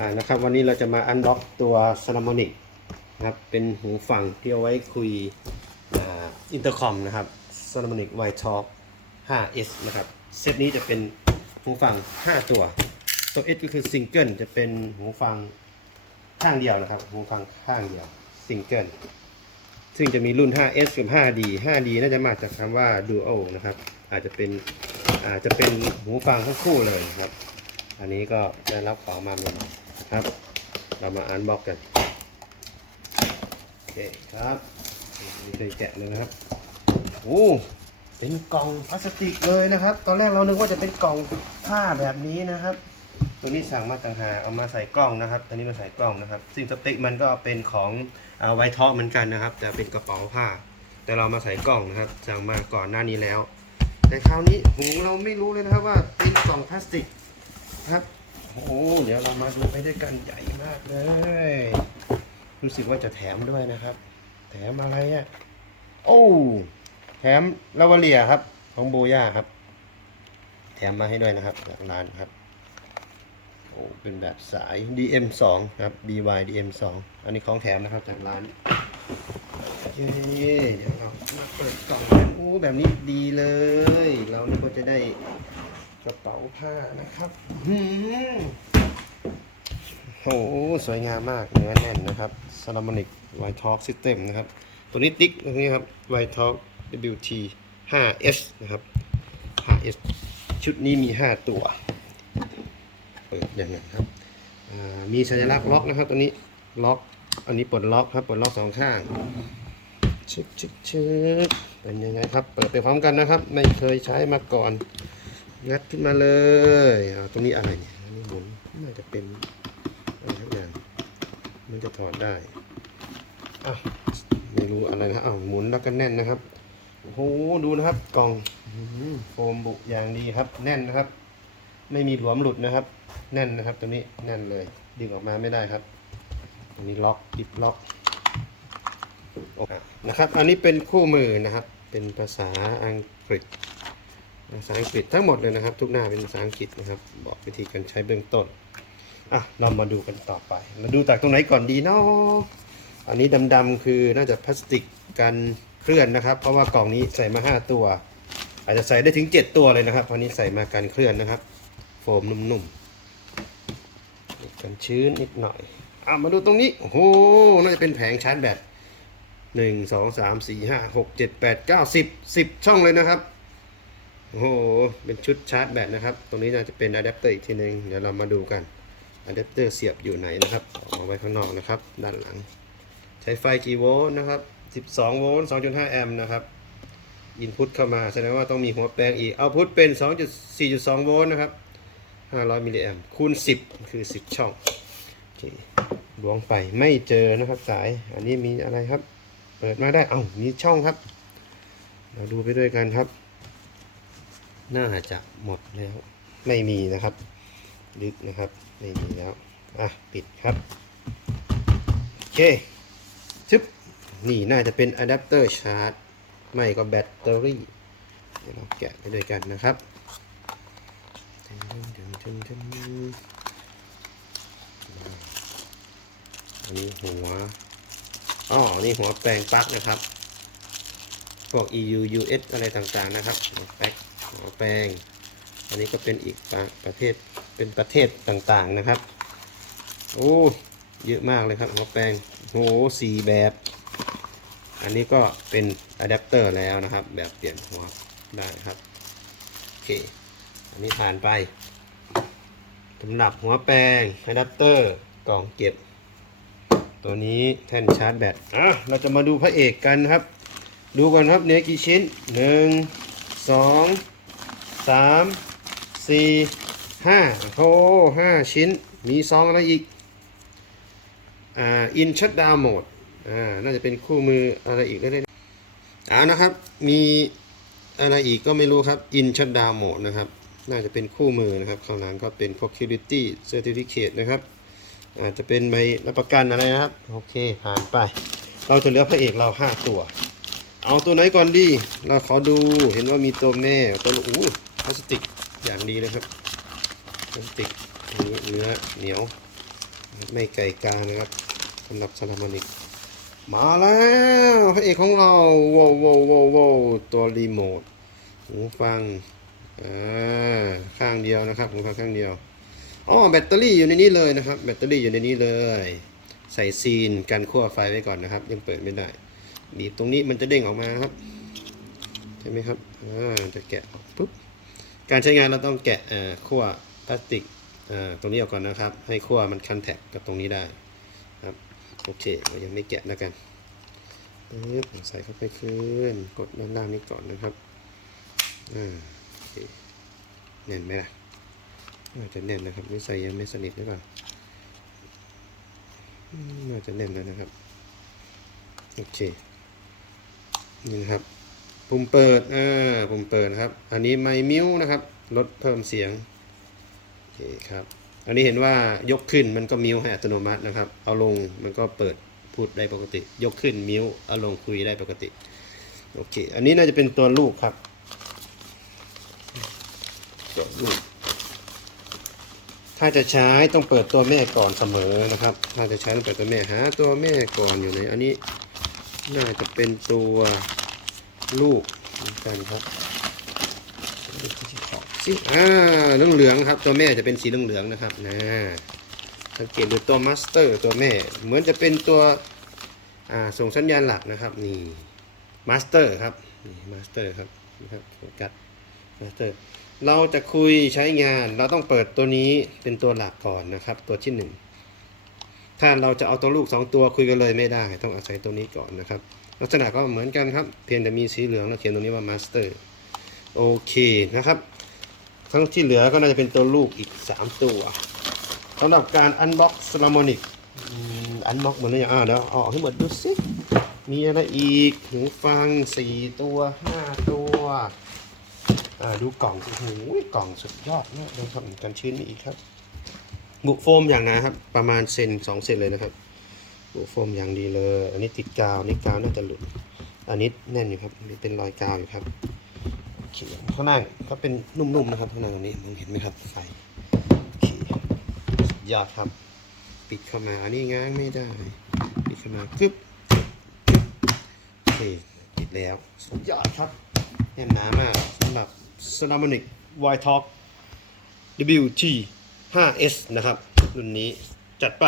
อ่านะครับวันนี้เราจะมาอันบ็อกตัว s a l a m o n i c นะครับเป็นหูฟังที่เอาไว้คุยอินเตอร์คอมนะครับ s a l a m o n i c White Talk 5S นะครับเซตนี้จะเป็นหูฟัง 5 ตัว ตัว S ก็คือซิงเกิลจะเป็นหูฟังข้างเดียวนะครับหูฟังข้างเดียวซิงเกิลซึ่งจะมีรุ่น 5S กับ 5D 5D น่าจะมาจากคำว่า Duo นะครับอาจจะเป็นอาจจะเป็นหูฟังทั้งคู่เลยครับ อันนี้ก็ได้รับของมาใหม่ครับ เรามาอ่านบอกกันโอเคครับนี่เคยแกะเลยนะครับโอ้เป็นกล่องพลาสติกเลยนะครับ ตอนแรกเรานึกว่าจะเป็นกล่องผ้าแบบนี้นะครับ ตัวนี้สั่งมาต่างหากเอามาใส่กล้องนะครับตัวนี้มาใส่กล้องนะครับ ซึ่งสเปคมันก็เป็นของไวท์ท็อปเหมือนกันนะครับ แต่เป็นกระเป๋าผ้า แต่เรามาใส่กล้องนะครับสั่งมาก่อนหน้านี้แล้ว แต่คราวนี้หูเราไม่รู้เลยนะครับว่าเป็นกล่องพลาสติก ครับ โอ้โหเดี๋ยวเรามาดูไปด้วยกันใหญ่มากเลย รู้สึกว่าจะแถมด้วยนะครับ แถมอะไรอะ่ะ โอ้แถมลาวาเลียครับ ของโบย่าครับ แถมมาให้ด้วยนะครับจากร้านครับโอ้เป็นแบบสาย DM2 ครับ BY DM2 อันนี้ของแถมนะครับจากร้านเย้เดี๋ยวเรามาเปิดกล่องกันโอ้แบบนี้ดีเลย เรานี่ก็จะได้ กระเป๋าผ้านะครับหืมโหสวยงามมากเนื้อแน่นนะครับ s a l a m o n i c White Talk System นะครับ ตัวนี้ติ๊กตรงนี้ครับ White Talk WT 5S นะครับ 5S ชุดนี้มี 5 ตัว เปิดอย่างนั้นครับอ่ามีสัญลักษณ์ล็อกนะครับตัวนี้ล็อก อันนี้ปลดล็อกครับปลดล็อกสองข้างชึกชึกชึกเป็นยังไงครับ เปิดไปพร้อมกันนะครับ ไม่เคยใช้มาก่อน งัดขึ้นมาเลยอ่าตรงนี้อะไรเนี่ยอันนี้หมุนน่าจะเป็นอะไรทักอย่างมันจะถอดได้อะไม่รู้อะไรนะอ้าวหมุนแล้วก็แน่นนะครับโอ้โหดูนะครับกล่องโฟมบุอย่างดีครับ แน่นนะครับ ไม่มีหลวมหลุดนะครับ แน่นนะครับ ตัวนี้แน่นเลย ดึงออกมาไม่ได้ครับอันนี้ล็อกปิดล็อกโอนะครับ อันนี้เป็นคู่มือนะครับ เป็นภาษาอังกฤษ ภาษาอังกฤษทั้งหมดเลยนะครับ ทุกหน้าเป็นภาษาอังกฤษนะครับ บอกวิธีการใช้เบื้องต้นอะเรามาดูกันต่อไป มาดูจากตรงไหนก่อนดีเนาะอันนี้ดำๆคือน่าจะพลาสติกกันเคลื่อนนะครับ เพราะว่ากล่องนี้ใส่มา 5 ตัว อาจจะใส่ได้ถึง 7 ตัวเลยนะครับเพราะนี้ใส่มากันเคลื่อนนะครับ โฟมนุ่มๆกันชื้นนิดหน่อยอะมาดูตรงนี้โอ้โหน่าจะเป็นแผงชาร์จแบตหนึ่งสองสามสี่ห้าหกเจ็ดแปดเก้าสิบสิบช่องเลยนะครับ โอ้โห เป็นชุดชาร์จแบตนะครับ ตรงนี้น่าจะเป็นอะแดปเตอร์อีกทีหนึง เดี๋ยวเรามาดูกันอะแดปเตอร์เสียบอยู่ไหนนะครับออกมาไว้ข้างนอกนะครับ ด้านหลัง ใช้ไฟกี่โวลต์นะครับ 12 โวลต์ 2.5 แอมป์นะครับ อินพุตเข้ามาแสดงว่าต้องมีหัวแปลงอีก เอาพุตเป็น 2.4.2 โวลต์นะครับ 500 มิลลิแอมป์คูณ 10 คือ 10 ช่องโอเคลวงไปไม่เจอนะครับสาย อันนี้มีอะไรครับ เปิดมาได้ เอ้ามีช่องครับ เราดูไปด้วยกันครับ น่าจะหมดแล้ว ไม่มีนะครับ ลึกนะครับ ไม่มีแล้ว อะ ปิดครับ โอเคชึบนี่น่าจะเป็นอะแดปเตอร์ชาร์จ ไม่ก็แบตเตอรี่ เดี๋ยวเราแกะไปด้วยกันนะครับอันนี้หัว อ๋อ นี่หัวแปลงปลั๊กนะครับ พวก EU US อะไรต่างๆนะครับแปลง หัวแปลงอันนี้ก็เป็นอีกประประเภทเป็นประเทศต่างๆนะครับ โอ้เยอะมากเลยครับหัวแปลงโหสี่แบบ อันนี้ก็เป็นอะแดปเตอร์แล้วนะครับ แบบเปลี่ยนหัวได้ครับโอเคอันนี้ผ่านไปสำหรับหัวแปลงอะแดปเตอร์กล่องเก็บ ตัวนี้แท่นชาร์จแบตอะเราจะมาดูพระเอกกันครับ ดูก่อนครับเนื้อกี่ชิ้นหนึ่งสอง สามสี่ห้าโอ้ห้าชิ้น มีซองอะไรอีก อ่า อินชัดดาวโหมด อ่า น่าจะเป็นคู่มืออะไรอีกได้เลยอ่านะครับ มีอะไรอีกก็ไม่รู้ครับ อินชัดดาวโหมดนะครับ น่าจะเป็นคู่มือนะครับ ข้างหลังก็เป็น security certificate นะครับ อาจจะเป็นใบรับประกันอะไรนะครับ โอเค ผ่านไป เราจะเหลือพระเอกเรา 5 ตัว เอาตัวไหนก่อนดี เราขอดู เห็นว่ามีตัวแม่ ตัวลูกอู้ พลาสติกอย่างดีเลยครับพลาสติกเนื้อเหนียว ไม่ไก่กานะครับสำหรับซาลามอนิกมาแล้วพระเอกของเราว้าวว้าวว้าวว้าวตัวรีโมทหูฟังอ่าข้างเดียวนะครับหูฟังข้างเดียวอ๋อแบตเตอรี่อยู่ในนี้เลยนะครับ แบตเตอรี่อยู่ในนี้เลย ใส่ซีนกันขั้วไฟไว้ก่อนนะครับ ยังเปิดไม่ได้บีบตรงนี้มันจะเด้งออกมานะครับใช่ไหมครับอ่าจะแกะออกปุ๊บ การใช้งานเราต้องแกะขั้วพลาสติกตรงนี้ออกก่อนนะครับ ให้ขั้วมันคันแท็กกับตรงนี้ได้ครับโอเคเรายังไม่แกะแล้วกันปึ๊บใส่เข้าไปคืนกดด้านล่างนี้ก่อนนะครับอ่าโอเคแน่นไหมล่ะน่าจะแน่นนะครับไม่ใส่ยังไม่สนิทหรือเปล่าอืมน่าจะแน่นแล้วนะครับโอเคนี่นะครับ ปุ่มเปิดอ่าปุ่มเปิดนะครับ อันนี้ไมมิวนะครับ ลดเพิ่มเสียงโอเคครับ อันนี้เห็นว่ายกขึ้นมันก็มิวให้อัตโนมัตินะครับ เอาลงมันก็เปิดพูดได้ปกติ ยกขึ้นมิวเอาลงคุยได้ปกติ โอเค อันนี้น่าจะเป็นตัวลูกครับ ตัวลูก ถ้าจะใช้ต้องเปิดตัวแม่ก่อนเสมอนะครับ ถ้าจะใช้ต้องเปิดตัวแม่หาตัวแม่ก่อนอยู่ในอันนี้ น่าจะเป็นตัว ลูกเหมือนกันครับสิอ่าเหลืองเหลืองครับ ตัวแม่จะเป็นสีเหลืองเหลืองนะครับนะสังเกตดูตัวมาสเตอร์ตัวแม่ เหมือนจะเป็นตัวอ่าส่งสัญญาณหลักนะครับนี่มาสเตอร์ครับนี่มาสเตอร์ครับนะครับโฟกัสมาสเตอร์เราจะคุยใช้งานเราต้องเปิดตัวนี้เป็นตัวหลักก่อนนะครับ ตัวที่หนึ่ง ถ้าเราจะเอาตัวลูกสองตัวคุยกันเลยไม่ได้ ต้องอาศัยตัวนี้ก่อนนะครับ ลักษณะก็เหมือนกันครับ เพียงแต่มีสีเหลืองแล้วเขียนตรงนี้ว่า Master โอเคนะครับ ทั้งที่เหลือก็น่าจะเป็นตัวลูกอีก 3 ตัวสำหรับการ Unbox s l a m o n i c อันบ็อกเหมือนอะไรอย่างอ่าเดี๋ยวเอาอกให้หมดดูสิมีอะไรอีกหูฟัง 4 ตัว 5 ตัวอ่าดูกล่องโอ้โหกล่องสุดยอดมากเลยครับกันชื้นนี่อีกครับ บุโฟมอย่างนะครับ ประมาณเซน2เซนเลยนะครับ บุโฟมอย่างดีเลย อันนี้ติดกาวนี่กาวน่าจะหลุด อันนี้แน่นอยู่ครับนี่เป็นรอยกาวอยู่ครับโอเข้างหน้าก็เป็นนุ่มๆนะครับข้างหน้าตรงนี้มองเห็นไหมครับไฟโอเคสุดยอดครับ ปิดเข้ามาอันนี้ง้างไม่ได้ ปิดเข้ามากึ๊บโอเคปิดแล้วสุดยอดครับแน่นหนามากสำหรับ s o n a m o n i c w i t Talk WT 5S นะครับ รุ่นนี้จัดไป